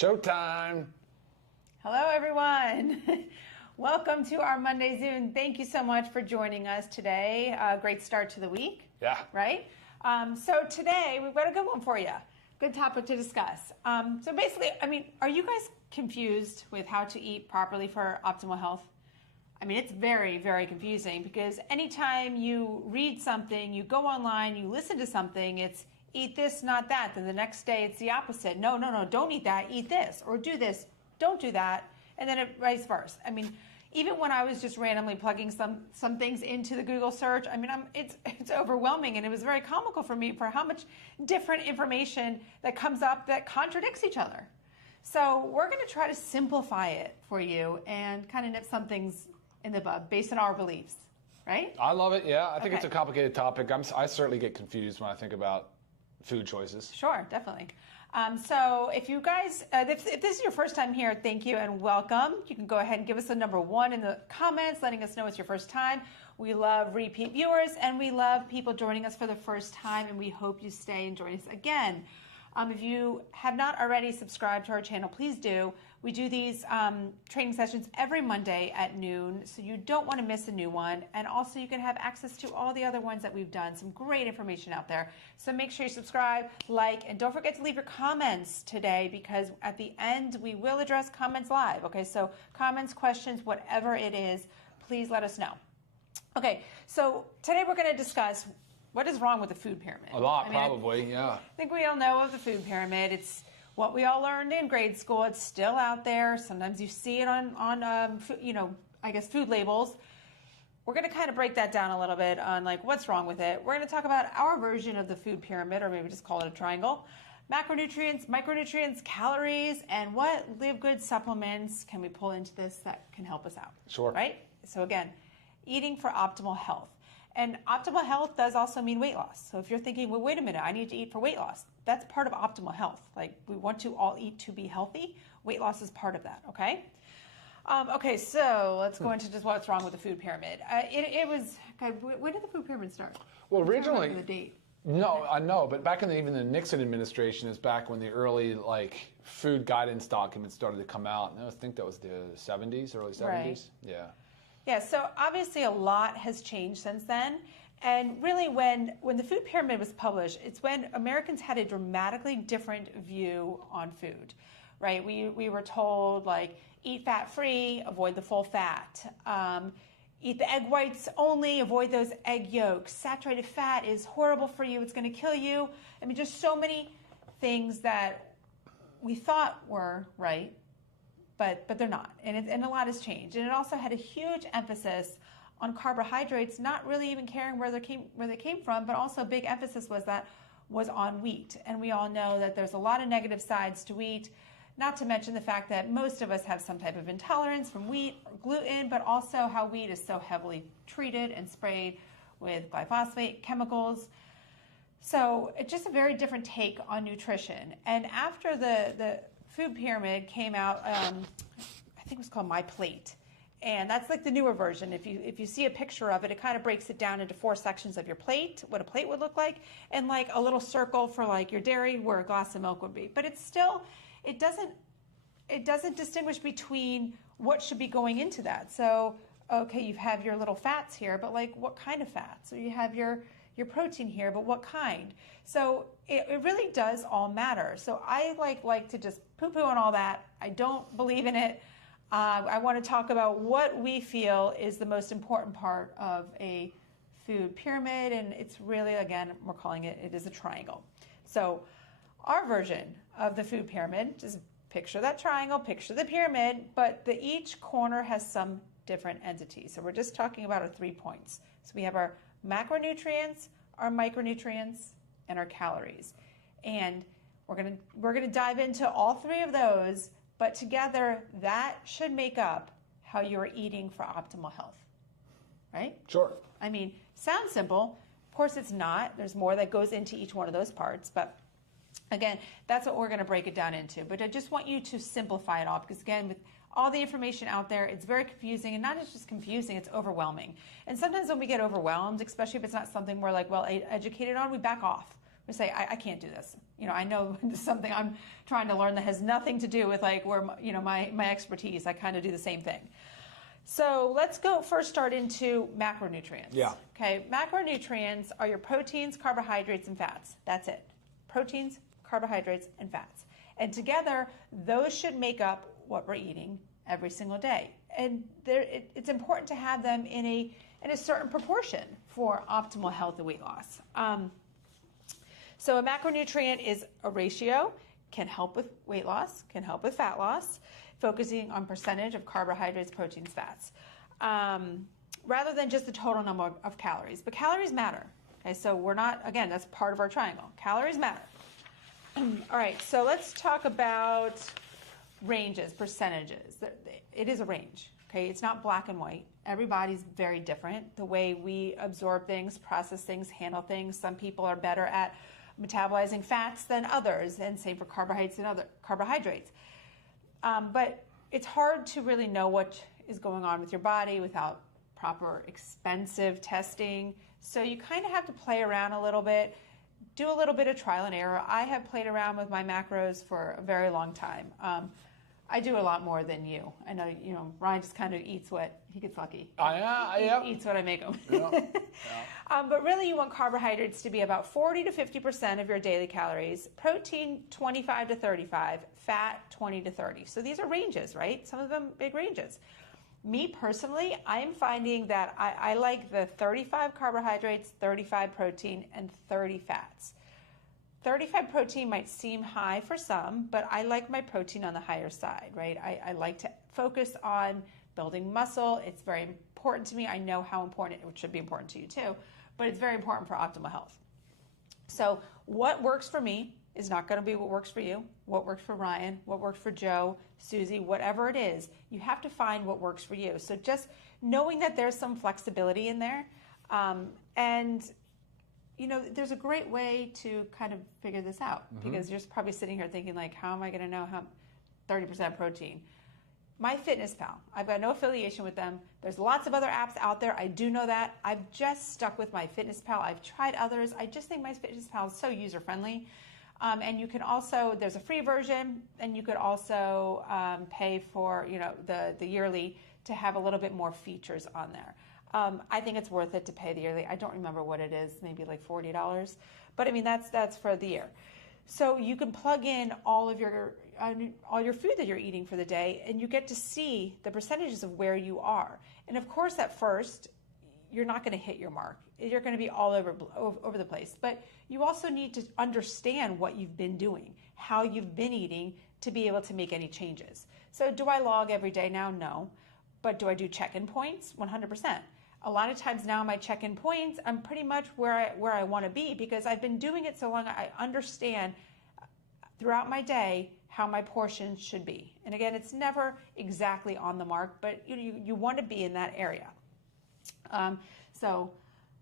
Showtime. Hello, everyone. Welcome to our Monday Zoom. Thank you so much for joining us today. Great start to the week. Yeah. Right? So today, we've got a good one for you. Good topic to discuss. So basically, are you guys confused with how to eat properly for optimal health? It's very, very confusing because anytime you read something, you go online, you listen to something, it's eat this, not that. Then the next day it's the opposite. No, don't eat that, eat this. Or do this, don't do that. And then it vice versa. Even when I was just randomly plugging some things into the Google search, it's overwhelming. And it was very comical for me for how much different information that comes up that contradicts each other. So we're going to try to simplify it for you and kind of nip some things in the bud based on our beliefs, right? I love it, yeah. I think it's a complicated topic. I certainly get confused when I think about food choices. Sure, definitely. So if you guys, if this is your first time here, thank you and welcome. You can go ahead and give us a number 1 in the comments, letting us know it's your first time. We love repeat viewers and we love people joining us for the first time, and we hope you stay and join us again. If you have not already subscribed to our channel, please do. We do these training sessions every Monday at noon, so you don't want to miss a new one. And also you can have access to all the other ones that we've done. Some great information out there. So make sure you subscribe, like, and don't forget to leave your comments today, because at the end we will address comments live. Okay, so comments, questions, whatever it is, please let us know. Okay, so today we're going to discuss what is wrong with the food pyramid? A lot, probably, yeah. I think we all know of the food pyramid. It's what we all learned in grade school. It's still out there. Sometimes you see it on food labels. We're going to kind of break that down a little bit on what's wrong with it. We're going to talk about our version of the food pyramid, or maybe just call it a triangle. Macronutrients, micronutrients, calories, and what LiveGood supplements can we pull into this that can help us out? Sure. Right? So again, eating for optimal health. And optimal health does also mean weight loss. So if you're thinking, well, wait a minute, I need to eat for weight loss. That's part of optimal health. We want to all eat to be healthy. Weight loss is part of that, okay? So let's go into just what's wrong with the food pyramid. When did the food pyramid start? Well, originally, the date. No, I know, but back in even the Nixon administration is back when the early food guidance documents started to come out. And I think that was the 70s, early 70s. Right. Yeah. Yeah, so obviously a lot has changed since then. And really when the food pyramid was published, it's when Americans had a dramatically different view on food, right? We were told, eat fat-free, avoid the full fat. Eat the egg whites only, avoid those egg yolks. Saturated fat is horrible for you, it's going to kill you. Just so many things that we thought were right, but they're not, and a lot has changed. And it also had a huge emphasis on carbohydrates, not really even caring where they came from, but also a big emphasis was on wheat. And we all know that there's a lot of negative sides to wheat, not to mention the fact that most of us have some type of intolerance from wheat or gluten, but also how wheat is so heavily treated and sprayed with glyphosate chemicals. So it's just a very different take on nutrition. And after the food pyramid came out, I think it was called My Plate. And that's the newer version. If you see a picture of it, it kind of breaks it down into 4 sections of your plate, what a plate would look like, and a little circle for your dairy where a glass of milk would be. But it's still, it doesn't distinguish between what should be going into that. So, okay, you have your little fats here, but what kind of fats? So you have your protein here, but what kind? So it really does all matter. So I like to just poo-poo on all that. I don't believe in it. I want to talk about what we feel is the most important part of a food pyramid, and it's really, again, we're calling it is a triangle. So our version of the food pyramid, just picture that triangle, picture the pyramid, but each corner has some different entities. So we're just talking about our 3 points. So we have our macronutrients, our micronutrients, and our calories. And we're gonna dive into all 3 of those, but together that should make up how you're eating for optimal health. Right? Sure. Sounds simple. Of course it's not. There's more that goes into each one of those parts, but again, that's what we're going to break it down into. But I just want you to simplify it all, because again, with all the information out there, it's very confusing, and not just confusing, it's overwhelming. And sometimes when we get overwhelmed, especially if it's not something we're well educated on, we back off. or say, I can't do this. I know this is something I'm trying to learn that has nothing to do with like where, my expertise. I kind of do the same thing. So let's start into macronutrients. Yeah. Okay, macronutrients are your proteins, carbohydrates, and fats. That's it. Proteins, carbohydrates, and fats. And together, those should make up what we're eating every single day. And it's important to have them in a certain proportion for optimal health and weight loss. So a macronutrient is a ratio, can help with weight loss, can help with fat loss, focusing on percentage of carbohydrates, proteins, fats, rather than just the total number of calories. But calories matter. Okay, so we're not, again, that's part of our triangle. Calories matter. All right, so let's talk about ranges, percentages. It is a range, okay? It's not black and white. Everybody's very different. The way we absorb things, process things, handle things. Some people are better at metabolizing fats than others, and same for carbohydrates and other carbohydrates. But it's hard to really know what is going on with your body without proper expensive testing. So you kind of have to play around a little bit, do a little bit of trial and error. I have played around with my macros for a very long time. I do a lot more than you. I know, Ryan just kind of eats what he gets lucky. He eats what I make him. Yeah. But really, you want carbohydrates to be about 40 to 50% of your daily calories, protein 25 to 35, fat 20 to 30. So these are ranges, right? Some of them big ranges. Me personally, I'm finding that I like the 35 carbohydrates, 35 protein, and 30 fats. 35 protein might seem high for some, but I like my protein on the higher side, right? I like to focus on building muscle. It's very important to me. I know how important it should be important to you too, but it's very important for optimal health. So what works for me is not going to be what works for you, what works for Ryan, what works for Joe, Susie, whatever it is. You have to find what works for you. So just knowing that there's some flexibility in there, and there's a great way to kind of figure this out, because you're probably sitting here thinking like, how am I going to know how 30% protein? MyFitnessPal, I've got no affiliation with them. There's lots of other apps out there. I do know that. I've just stuck with MyFitnessPal. I've tried others. I just think MyFitnessPal is so user-friendly. And you can also, there's a free version, and you could also pay for, the yearly to have a little bit more features on there. I think it's worth it to pay the yearly. I don't remember what it is, maybe like $40. But I mean, that's for the year. So you can plug in all your food that you're eating for the day, and you get to see the percentages of where you are. And of course, at first, you're not going to hit your mark. You're going to be all over the place. But you also need to understand what you've been doing, how you've been eating, to be able to make any changes. So do I log every day now? No. But do I do check-in points? 100%. A lot of times now my check-in points, I'm pretty much where I want to be, because I've been doing it so long. I understand throughout my day how my portions should be. And again, it's never exactly on the mark, but you want to be in that area. So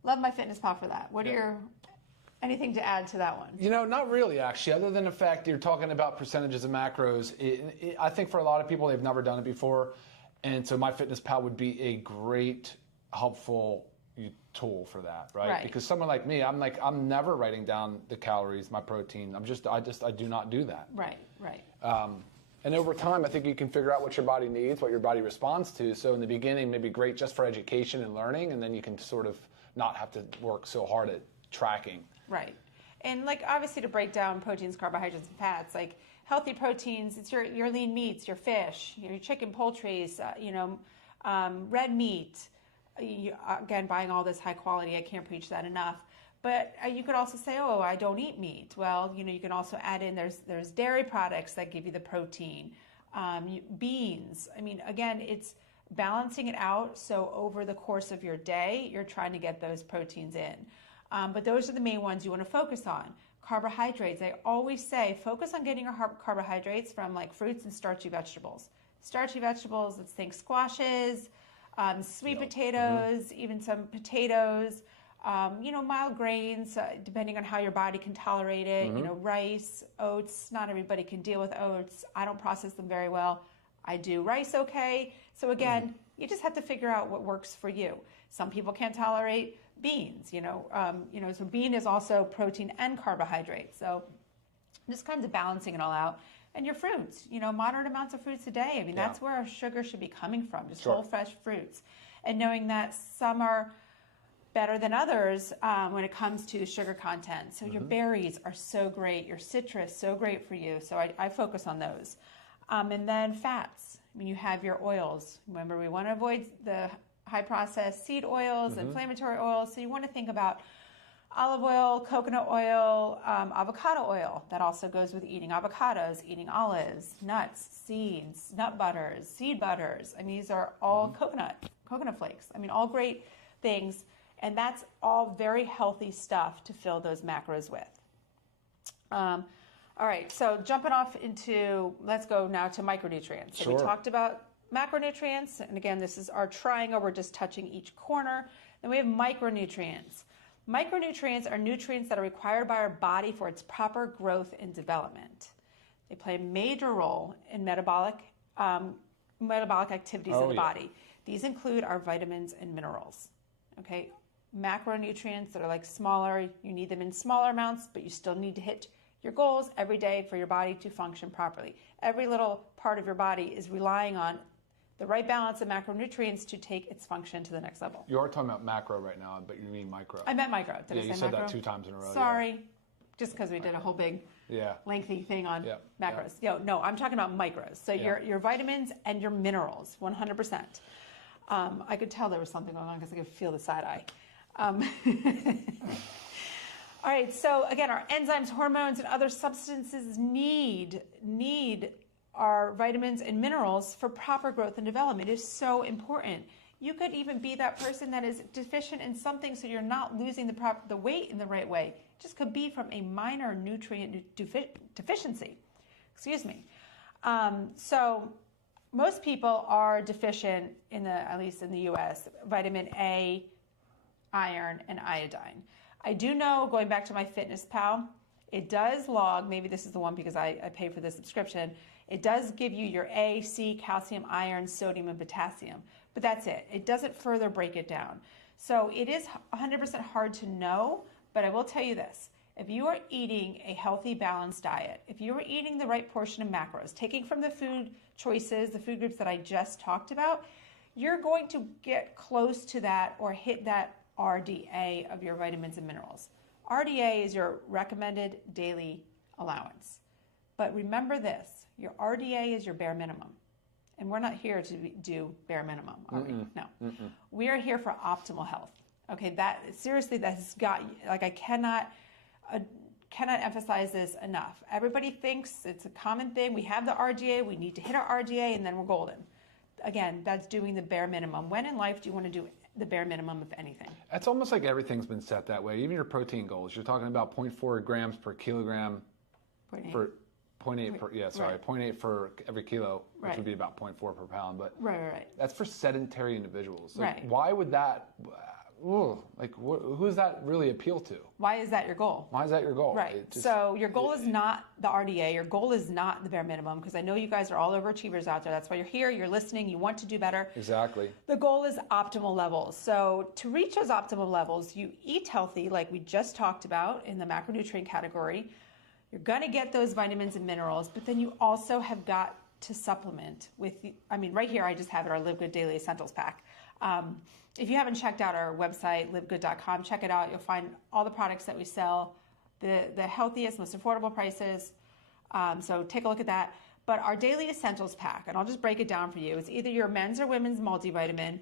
love MyFitnessPal for that. What are anything to add to that one? Not really, actually, other than the fact that you're talking about percentages of macros. I think for a lot of people, they've never done it before. And so MyFitnessPal would be a great, helpful tool for that, right? Because someone like me, I'm never writing down the calories, my protein. I do not do that. Right. And over time, I think you can figure out what your body needs, what your body responds to. So in the beginning, maybe great just for education and learning, and then you can sort of not have to work so hard at tracking. Right. And obviously to break down proteins, carbohydrates, and fats, healthy proteins, it's your lean meats, your fish, your chicken, poultries, red meat. Again, buying all this high quality, I can't preach that enough. But you could also say, oh, I don't eat meat. Well, you can also add in, there's dairy products that give you the protein, beans. I mean, again, it's balancing it out. So over the course of your day, you're trying to get those proteins in. But those are the main ones you want to focus on. Carbohydrates, I always say, focus on getting your carbohydrates from fruits and starchy vegetables. Starchy vegetables, let's think squashes, sweet potatoes, even some potatoes, mild grains, depending on how your body can tolerate it, rice, oats. Not everybody can deal with oats. I don't process them very well. I do rice okay. So again, you just have to figure out what works for you. Some people can't tolerate beans, so bean is also protein and carbohydrate. So just kind of balancing it all out. And your fruits, moderate amounts of fruits a day. I mean, that's where our sugar should be coming from, just whole fresh fruits. And knowing that some are better than others when it comes to sugar content. So your berries are so great, your citrus, so great for you. So I focus on those. And then fats. I mean, you have your oils. Remember, we want to avoid the high processed seed oils, inflammatory oils. So you want to think about olive oil, coconut oil, avocado oil. That also goes with eating avocados, eating olives, nuts, seeds, nut butters, seed butters. I mean, these are all coconut flakes. I mean, all great things. And that's all very healthy stuff to fill those macros with. All right, so jumping off into, let's go now to micronutrients. So we talked about macronutrients, and again, this is our triangle. We're just touching each corner. Then we have micronutrients. Micronutrients are nutrients that are required by our body for its proper growth and development. They play a major role in metabolic activities in the body. These include our vitamins and minerals. Okay, macronutrients that are like smaller, you need them in smaller amounts, but you still need to hit your goals every day for your body to function properly. Every little part of your body is relying on the right balance of macronutrients to take its function to the next level. You are talking about macro right now, but you mean micro. I meant micro. Did I say you said macro? that 2 times in a row. Sorry, just because we did a whole big lengthy thing on macros. No, I'm talking about micros. So your vitamins and your minerals, 100%. I could tell there was something going on because I could feel the side eye. All right, so again, our enzymes, hormones, and other substances need our vitamins and minerals for proper growth and development. It is so important. You could even be that person that is deficient in something so you're not losing the weight in the right way. It just could be from a minor nutrient deficiency. Excuse me. So most people are deficient at least in the U.S., vitamin A, iron, and iodine. I do know, going back to my FitnessPal, it does log, maybe this is the one because I pay for the subscription, it does give you your A, C, calcium, iron, sodium, and potassium, but that's it. It doesn't further break it down. So it is 100% hard to know, but I will tell you this. If you are eating a healthy, balanced diet, if you are eating the right portion of macros, taking from the food choices, the food groups that I just talked about, you're going to get close to that or hit that RDA of your vitamins and minerals. RDA is your recommended daily allowance. But remember this, your RDA is your bare minimum. And we're not here to do bare minimum, are we? No. We are here for optimal health. Okay, that's got, like, I cannot emphasize this enough. Everybody thinks it's a common thing. We have the RDA, we need to hit our RDA, and then we're golden. Again, that's doing the bare minimum. When in life do you want to do the bare minimum of anything? It's almost like everything's been set that way. Even your protein goals. You're talking about 0.4 grams per kilogram 0.8 for every kilo, which would be about 0.4 per pound. But that's for sedentary individuals. Like, why would that? Who does that really appeal to? Why is that your goal? Why is that your goal? Right. So your goal is not the RDA. Your goal is not the bare minimum, because I know you guys are all overachievers out there. That's why you're here. You're listening. You want to do better. Exactly. The goal is optimal levels. So to reach those optimal levels, you eat healthy, like we just talked about in the macronutrient category. You're going to get those vitamins and minerals, but then you also have got to supplement with, right here I just have it, our LiveGood Daily Essentials Pack. If you haven't checked out our website, livegood.com, check it out. You'll find all the products that we sell, the healthiest, most affordable prices. So take a look at that. But our Daily Essentials Pack, and I'll just break it down for you, it's either your men's or women's multivitamin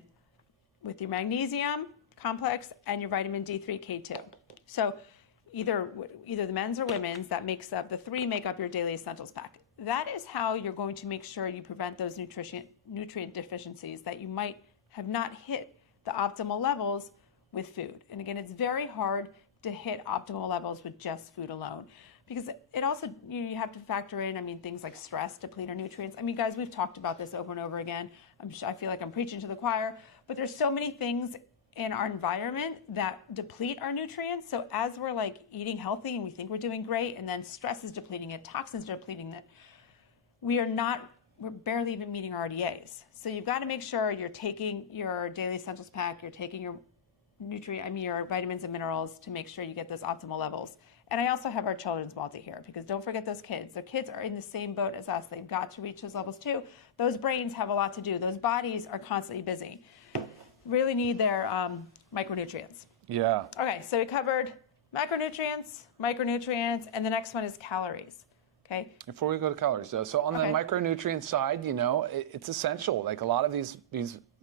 with your magnesium complex and your vitamin D3, K2. So either the men's or women's, that makes up, the three make up your Daily Essentials Pack. That is how you're going to make sure you prevent those nutrient deficiencies that you might have not hit the optimal levels with food. And again, it's very hard to hit optimal levels with just food alone, because it also, you have to factor in, things like stress deplete our nutrients. Guys, we've talked about this over and over again. I feel like I'm preaching to the choir, but there's so many things in our environment that deplete our nutrients. So as we're eating healthy and we think we're doing great, and then stress is depleting it, toxins are depleting it, we're barely even meeting our RDAs. So you've got to make sure you're taking your Daily Essentials Pack, you're taking your your vitamins and minerals to make sure you get those optimal levels. And I also have our children's multi here, because don't forget those kids. Their kids are in the same boat as us. They've got to reach those levels too. Those brains have a lot to do. Those bodies are constantly busy. Really need their micronutrients. Yeah. Okay, so we covered macronutrients, micronutrients, and the next one is calories. Okay. Before we go to calories, though, so on the micronutrient side, it's essential. Like a lot of these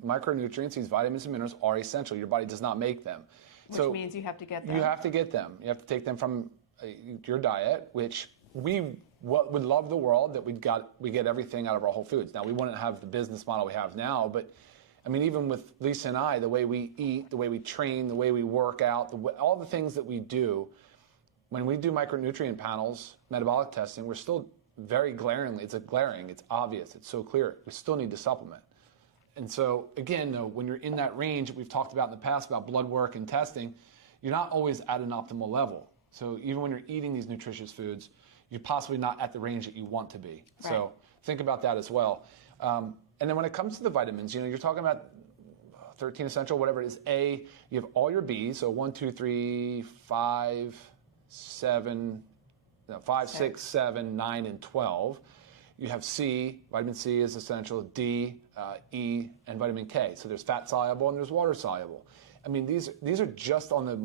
micronutrients, these vitamins and minerals are essential. Your body does not make them. Which means you have to get them. You have to get them. You have to take them from your diet, which we would love the world that we get everything out of our whole foods. Now, we wouldn't have the business model we have now, but I mean, even with Lisa and I, the way we eat, the way we train, the way we work out, all the things that we do, when we do micronutrient panels, metabolic testing, we're still very glaringly, it's obvious, it's so clear. We still need to supplement. And so, again, though, when you're in that range that we've talked about in the past about blood work and testing, you're not always at an optimal level. So even when you're eating these nutritious foods, you're possibly not at the range that you want to be. Right. So think about that as well. And then when it comes to the vitamins, you're talking about 13 essential, whatever it is. A, you have all your B's, so 1, 2, 3, 5, 7, 6, 7, 9, and 12. You have C, vitamin C is essential, D, E, and vitamin K. So there's fat soluble and there's water soluble. I mean, these are just on the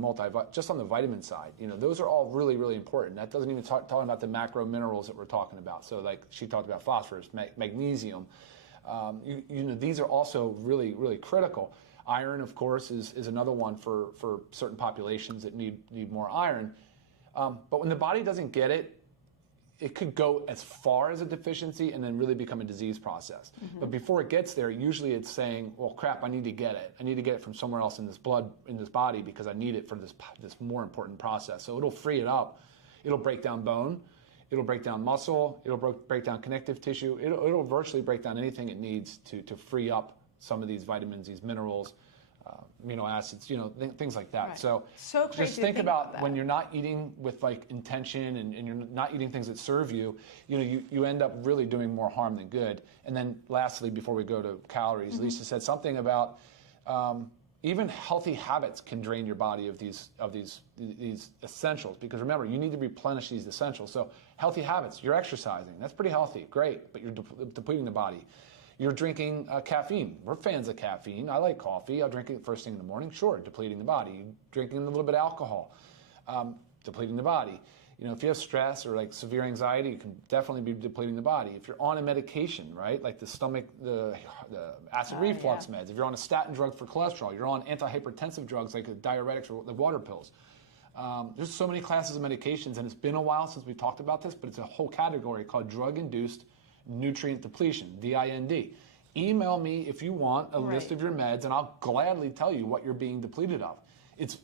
vitamin side. Those are all really, really important. That doesn't even talking about the macro minerals that we're talking about. So like she talked about phosphorus, magnesium. These are also really, really critical. Iron, of course, is another one for certain populations that need more iron. But when the body doesn't get it, it could go as far as a deficiency and then really become a disease process. Mm-hmm. But before it gets there, usually it's saying, well, crap, I need to get it. I need to get it from somewhere else in this blood, in this body, because I need it for this more important process. So it'll free it up. It'll break down bone. It'll break down muscle. It'll break down connective tissue. It'll virtually break down anything it needs to free up some of these vitamins, these minerals, amino acids, things like that. Right. So crazy just think about when you're not eating with like intention and you're not eating things that serve you, you end up really doing more harm than good. And then lastly, before we go to calories, mm-hmm. Lisa said something about even healthy habits can drain your body of these essentials, because remember, you need to replenish these essentials. So healthy habits, you're exercising, that's pretty healthy, great, but you're depleting the body. You're drinking caffeine. We're fans of caffeine. I like coffee. I'll drink it first thing in the morning. Sure, depleting the body. You're drinking a little bit of alcohol, depleting the body. If you have stress or like severe anxiety, you can definitely be depleting the body. If you're on a medication, right, like the acid reflux meds. If you're on a statin drug for cholesterol, you're on antihypertensive drugs like diuretics or the water pills. There's so many classes of medications, and it's been a while since we talked about this, but it's a whole category called drug-induced nutrient depletion, DIND. Email me if you want a list of your meds, and I'll gladly tell you what you're being depleted of. It's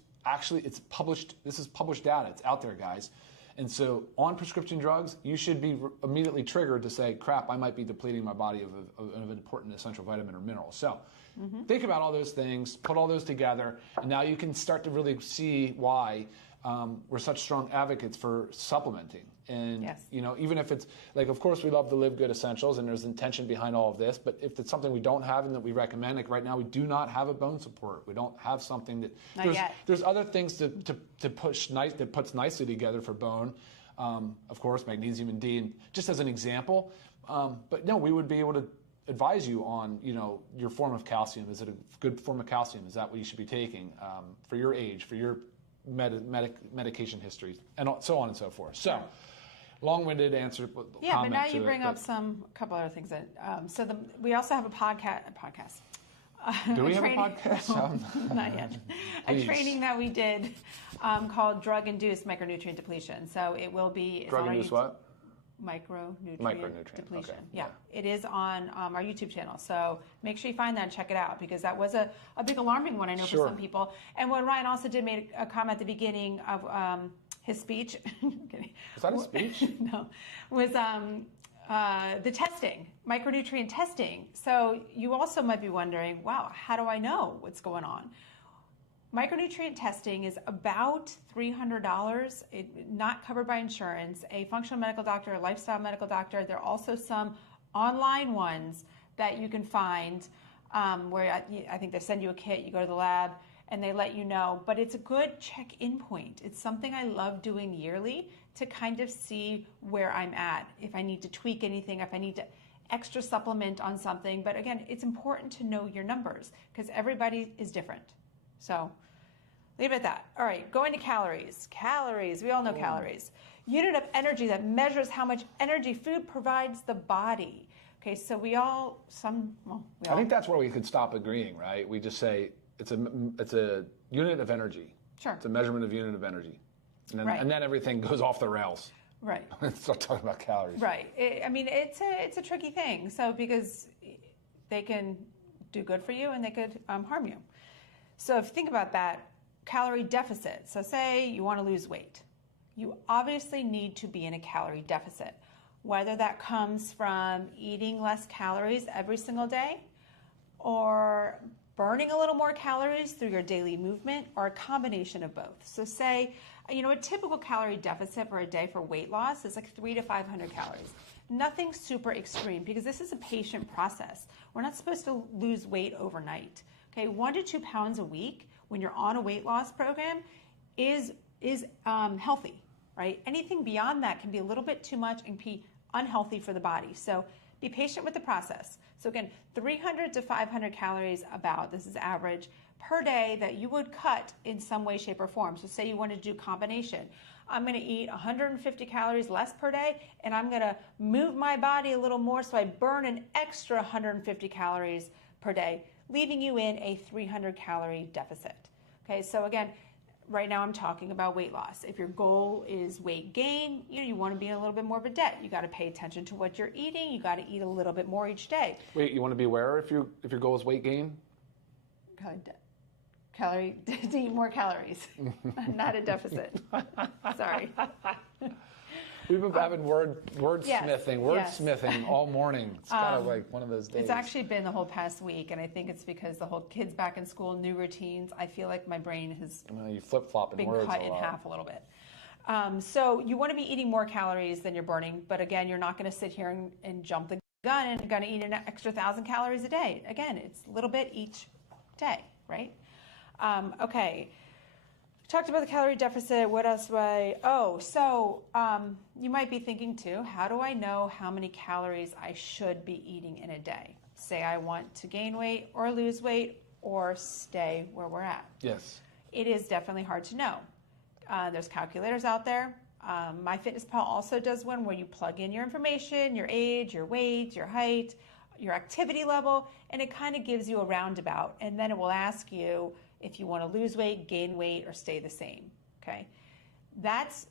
published. This is published data. It's out there, guys. And so on prescription drugs, you should be immediately triggered to say, crap, I might be depleting my body of an important essential vitamin or mineral. So think about all those things, put all those together, and now you can start to really see why we're such strong advocates for supplementing. And, even if it's, like, of course, we love the LiveGood essentials, and there's intention behind all of this, but if it's something we don't have and that we recommend, like right now, we do not have a bone support. We don't have something that, there's other things to push that puts nicely together for bone. Of course, magnesium and D, and just as an example. But no, we would be able to advise you on, your form of calcium. Is it a good form of calcium? Is that what you should be taking for your age, for your medication history, and so on and so forth. So, long-winded answer. Yeah, but now you bring up a couple other things. We also have a podcast. Do we have a podcast? No, not yet. A training that we did called Drug-Induced Micronutrient Depletion. So it will be... Drug-induced what? Micronutrient depletion. Okay. Yeah, it is on our YouTube channel. So make sure you find that and check it out, because that was a big alarming one, I know, for some people. And what Ryan also did made a comment at the beginning of his speech. Was that a speech? No, was the testing, micronutrient testing. So you also might be wondering, wow, how do I know what's going on? Micronutrient testing is about $300, not covered by insurance. A functional medical doctor, a lifestyle medical doctor. There are also some online ones that you can find where I think they send you a kit, you go to the lab, and they let you know. But it's a good check-in point. It's something I love doing yearly to kind of see where I'm at, if I need to tweak anything, if I need to extra supplement on something. But again, it's important to know your numbers because everybody is different. So leave it at that. All right, going to calories. Calories, we all know calories. Unit of energy that measures how much energy food provides the body. Okay, so I think that's where we could stop agreeing, right? We just say it's a unit of energy. Sure. It's a measurement of unit of energy. And then, Right. and then everything goes off the rails. Right. Start talking about calories. Right. It's a tricky thing. So because they can do good for you and they could harm you. So if you think about that, calorie deficit. So say you want to lose weight. You obviously need to be in a calorie deficit, whether that comes from eating less calories every single day or burning a little more calories through your daily movement or a combination of both. So say, a typical calorie deficit for a day for weight loss is like 300 to 500 calories. Nothing super extreme because this is a patient process. We're not supposed to lose weight overnight. Okay, 1 to 2 pounds a week when you're on a weight loss program is healthy, right? Anything beyond that can be a little bit too much and be unhealthy for the body. So be patient with the process. So again, 300 to 500 calories this is average, per day that you would cut in some way, shape, or form. So say you wanted to do combination. I'm going to eat 150 calories less per day, and I'm going to move my body a little more so I burn an extra 150 calories per day, leaving you in a 300 calorie deficit. Okay, so again, right now I'm talking about weight loss. If your goal is weight gain, you want to be in a little bit more of a debt. You got to pay attention to what you're eating. You got to eat a little bit more each day. Wait, you want to be aware if your goal is weight gain? To eat more calories, not a deficit. Sorry. We've been having wordsmithing all morning. It's kind of like one of those days. It's actually been the whole past week, and I think it's because the whole kids back in school, new routines. I feel like my brain has you flip-flopping been words cut in half a little bit. So you want to be eating more calories than you're burning, but again, you're not going to sit here and jump the gun and going to eat an extra 1,000 calories a day. Again, it's a little bit each day, right? Okay. Talked about the calorie deficit. What else do you might be thinking too, how do I know how many calories I should be eating in a day? Say I want to gain weight or lose weight or stay where we're at. Yes. It is definitely hard to know. There's calculators out there. MyFitnessPal also does one where you plug in your information, your age, your weight, your height, your activity level, and it kind of gives you a roundabout. And then it will ask you if you want to lose weight, gain weight, or stay the same, okay? That's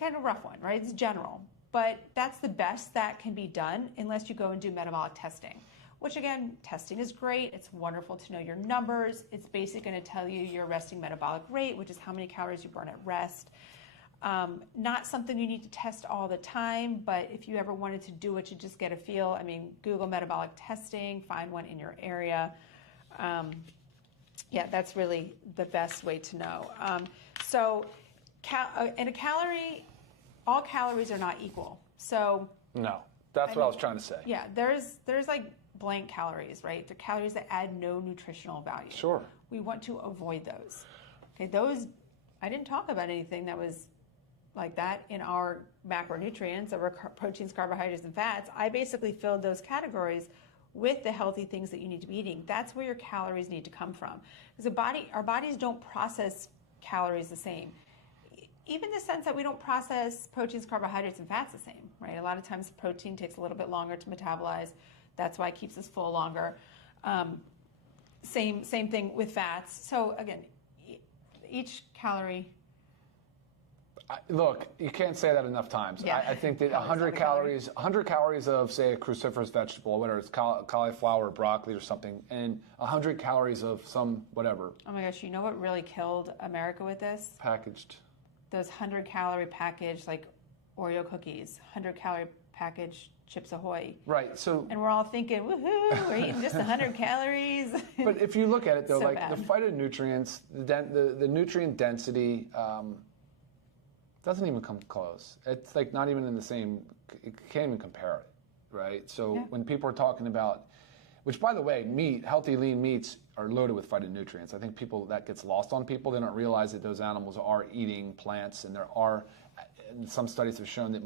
kind of a rough one, right? It's general, but that's the best that can be done unless you go and do metabolic testing, which again, testing is great. It's wonderful to know your numbers. It's basically going to tell you your resting metabolic rate, which is how many calories you burn at rest. Not something you need to test all the time, but if you ever wanted to do it, you just get a feel. Google metabolic testing, find one in your area. Yeah, that's really the best way to know. In a calorie, all calories are not equal. So no, that's what I was trying to say. Yeah, there's like blank calories, right? They're calories that add no nutritional value. Sure. We want to avoid those. Okay, I didn't talk about anything that was like that in our macronutrients, or proteins, carbohydrates, and fats. I basically filled those categories with the healthy things that you need to be eating. That's where your calories need to come from. Because our bodies don't process calories the same. Even the sense that we don't process proteins, carbohydrates, and fats the same, right? A lot of times protein takes a little bit longer to metabolize. That's why it keeps us full longer. Same thing with fats. So again, each calorie. Look, you can't say that enough times. Yeah. I think that 100 calories of, say, a cruciferous vegetable, whether it's cauliflower or broccoli or something, and 100 calories of some whatever. Oh my gosh, you know what really killed America with this? Packaged. Those 100-calorie packaged, like Oreo cookies, 100-calorie packaged Chips Ahoy. Right. So. And we're all thinking, woohoo, we're eating just 100 calories. But if you look at it, though, So like bad. the phytonutrients, the nutrient density doesn't even come close. It's like not even in the same, it can't even compare it, right? So when people are talking about Which, by the way, healthy lean meats are loaded with phytonutrients. I think that gets lost on people. They don't realize that those animals are eating plants, and and some studies have shown that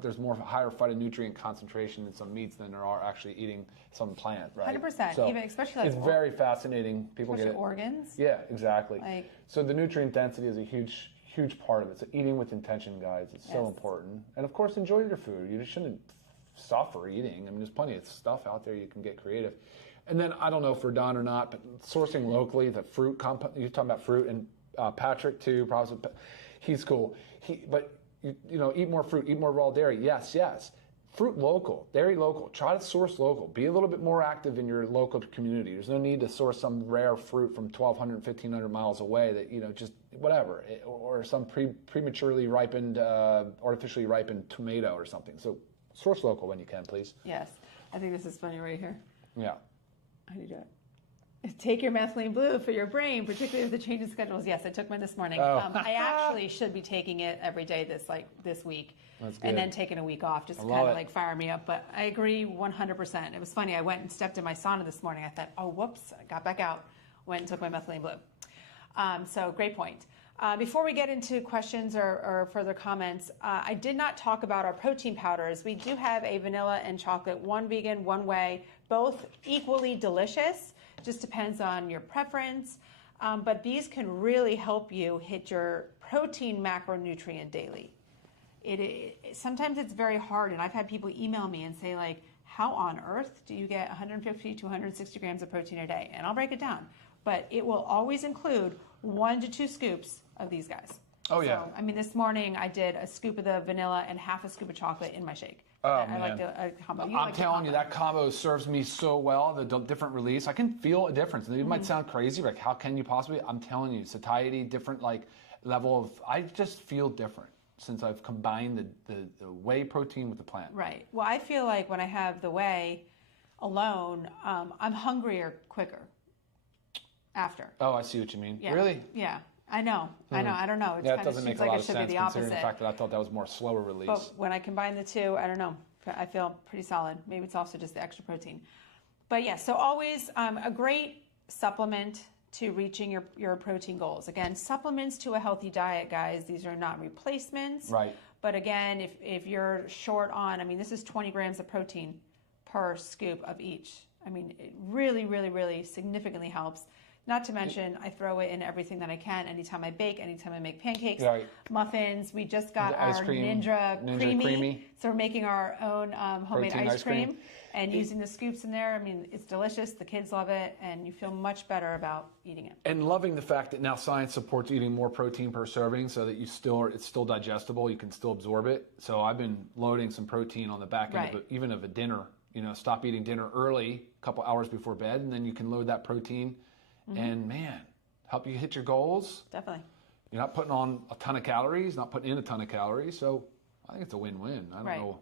there's higher phytonutrient concentration in some meats than there are actually eating some plant, right? 100%, so even especially like it's very fascinating. People get it. Organs. Yeah, exactly. So the nutrient density is a huge part of it. So eating with intention, guys, it's so important. And of course, enjoy your food. You just shouldn't suffer eating. I mean, there's plenty of stuff out there. You can get creative. And then I don't know if we're done or not, but sourcing locally, the fruit compound. You're talking about fruit, and Patrick too. Probably, he's cool. But eat more fruit, eat more raw dairy. Yes. Fruit local, dairy local. Try to source local. Be a little bit more active in your local community. There's no need to source some rare fruit from 1,200, 1,500 miles away that, just whatever, or some prematurely ripened, artificially ripened tomato or something. So source local when you can, please. Yes. I think this is funny right here. Yeah. How do you do it? Take your methylene blue for your brain, particularly with the change in schedules. Yes, I took mine this morning. Oh. I actually should be taking it every day this week. That's good. And then taking a week off just to kind of like fire me up. But I agree 100%. It was funny. I went and stepped in my sauna this morning. I thought, oh, whoops. I got back out, went and took my methylene blue. So great point. Before we get into questions or further comments, I did not talk about our protein powders. We do have a vanilla and chocolate, one vegan, one whey, both equally delicious. Just depends on your preference. But these can really help you hit your protein macronutrient daily. Sometimes it's very hard, and I've had people email me and say, like, how on earth do you get 150 to 160 grams of protein a day? And I'll break it down. But it will always include 1 to 2 scoops of these guys. Oh, yeah. So, I mean, this morning I did a scoop of the vanilla and half a scoop of chocolate in my shake. I like the combo. I'm telling you, that combo serves me so well, the different release. I can feel a difference. And it might sound crazy, like how can you possibly? I'm telling you, satiety, different level of, I just feel different since I've combined the whey protein with the plant. Right. Well, I feel like when I have the whey alone, I'm hungrier quicker after. Oh, I see what you mean. Yeah. Really? Yeah. I know. I don't know. It doesn't make a lot of sense considering the fact that I thought that was more slower release. But when I combine the two, I don't know. I feel pretty solid. Maybe it's also just the extra protein. But yeah, so always a great supplement to reaching your protein goals. Again, supplements to a healthy diet, guys. These are not replacements. Right. But again, if you're short on, this is 20 grams of protein per scoop of each. It really, really, really significantly helps. Not to mention, I throw it in everything that I can. Anytime I bake, anytime I make pancakes, muffins. We just got our Ninja Creamy. So we're making our own homemade ice cream and using the scoops in there. It's delicious. The kids love it, and you feel much better about eating it. And loving the fact that now science supports eating more protein per serving so that it's still digestible. You can still absorb it. So I've been loading some protein on the back end even of a dinner. Stop eating dinner early, a couple hours before bed, and then you can load that protein. And man, help you hit your goals. Definitely. You're not putting on a ton of calories, not putting in a ton of calories. So I think it's a win-win. I don't know.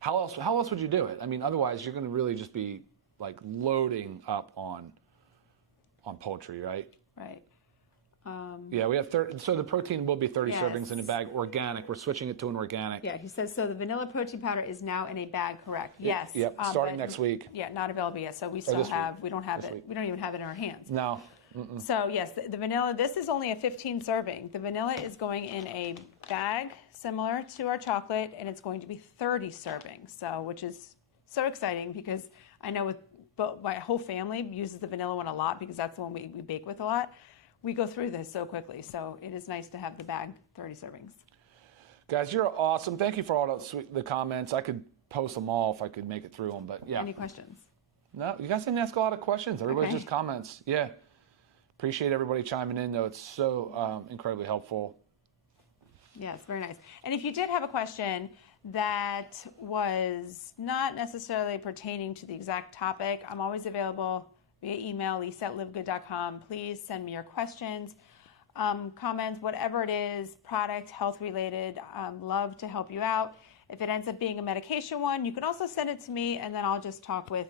How else would you do it? Otherwise you're going to really just be like loading up on poultry, right? Right. Yeah, we have 30. So the protein will be 30 servings in a bag, organic. We're switching it to an organic. Yeah, he says, so the vanilla protein powder is now in a bag, correct? Yes. Yep, starting next week. Yeah, not available yet. So we don't even have it in our hands. No. So yes, the vanilla, this is only a 15 serving. The vanilla is going in a bag similar to our chocolate, and it's going to be 30 servings. So, which is so exciting because I know my whole family uses the vanilla one a lot because that's the one we bake with a lot. We go through this so quickly, so it is nice to have the bag, 30 servings. Guys, you're awesome. Thank you for all the comments. I could post them all if I could make it through them, but yeah. Any questions? No, you guys didn't ask a lot of questions. Everybody's just comments. Yeah. Appreciate everybody chiming in, though. It's so incredibly helpful. Yes, very nice. And if you did have a question that was not necessarily pertaining to the exact topic, I'm always available via email, lisa@livegood.com. Please send me your questions, comments, whatever it is, product, health related. Love to help you out. If it ends up being a medication one, you can also send it to me, and then I'll just talk with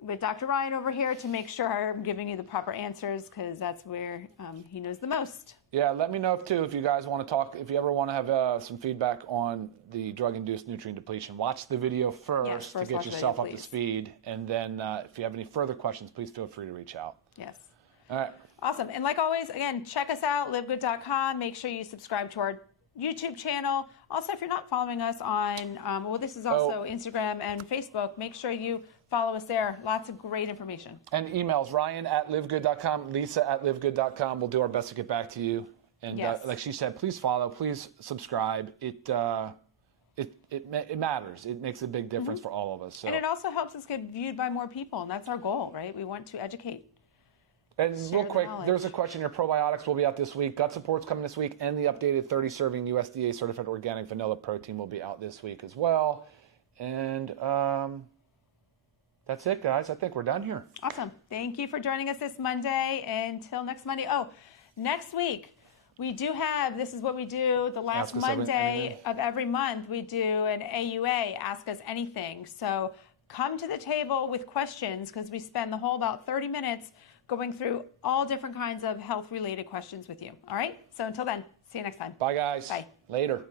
with Dr. Ryan over here to make sure I'm giving you the proper answers, because that's where he knows the most. Yeah, let me know if you guys want to talk, if you ever want to have some feedback on the drug-induced nutrient depletion. Watch the video first to get yourself up to speed, and then if you have any further questions, please feel free to reach out. Yes. All right. Awesome. And like always, again, check us out, livegood.com. Make sure you subscribe to our YouTube channel. Also, if you're not following us on, this is also Instagram and Facebook, make sure you follow us there. Lots of great information. And emails, Ryan@livegood.com, Lisa@livegood.com. We'll do our best to get back to you. And like she said, please follow, please subscribe. It matters. It makes a big difference for all of us. So. And it also helps us get viewed by more people, and that's our goal, right? We want to educate. And real quick, there's a question here. Probiotics will be out this week. Gut Support's coming this week, and the updated 30-serving USDA certified organic vanilla protein will be out this week as well. And that's it, guys. I think we're done here. Awesome. Thank you for joining us this Monday. Until next Monday. Oh, next week we do have, this is what we do the last Monday of every month. We do an AUA, Ask Us Anything. So come to the table with questions, because we spend the whole about 30 minutes going through all different kinds of health-related questions with you. All right? So until then, see you next time. Bye, guys. Bye. Later.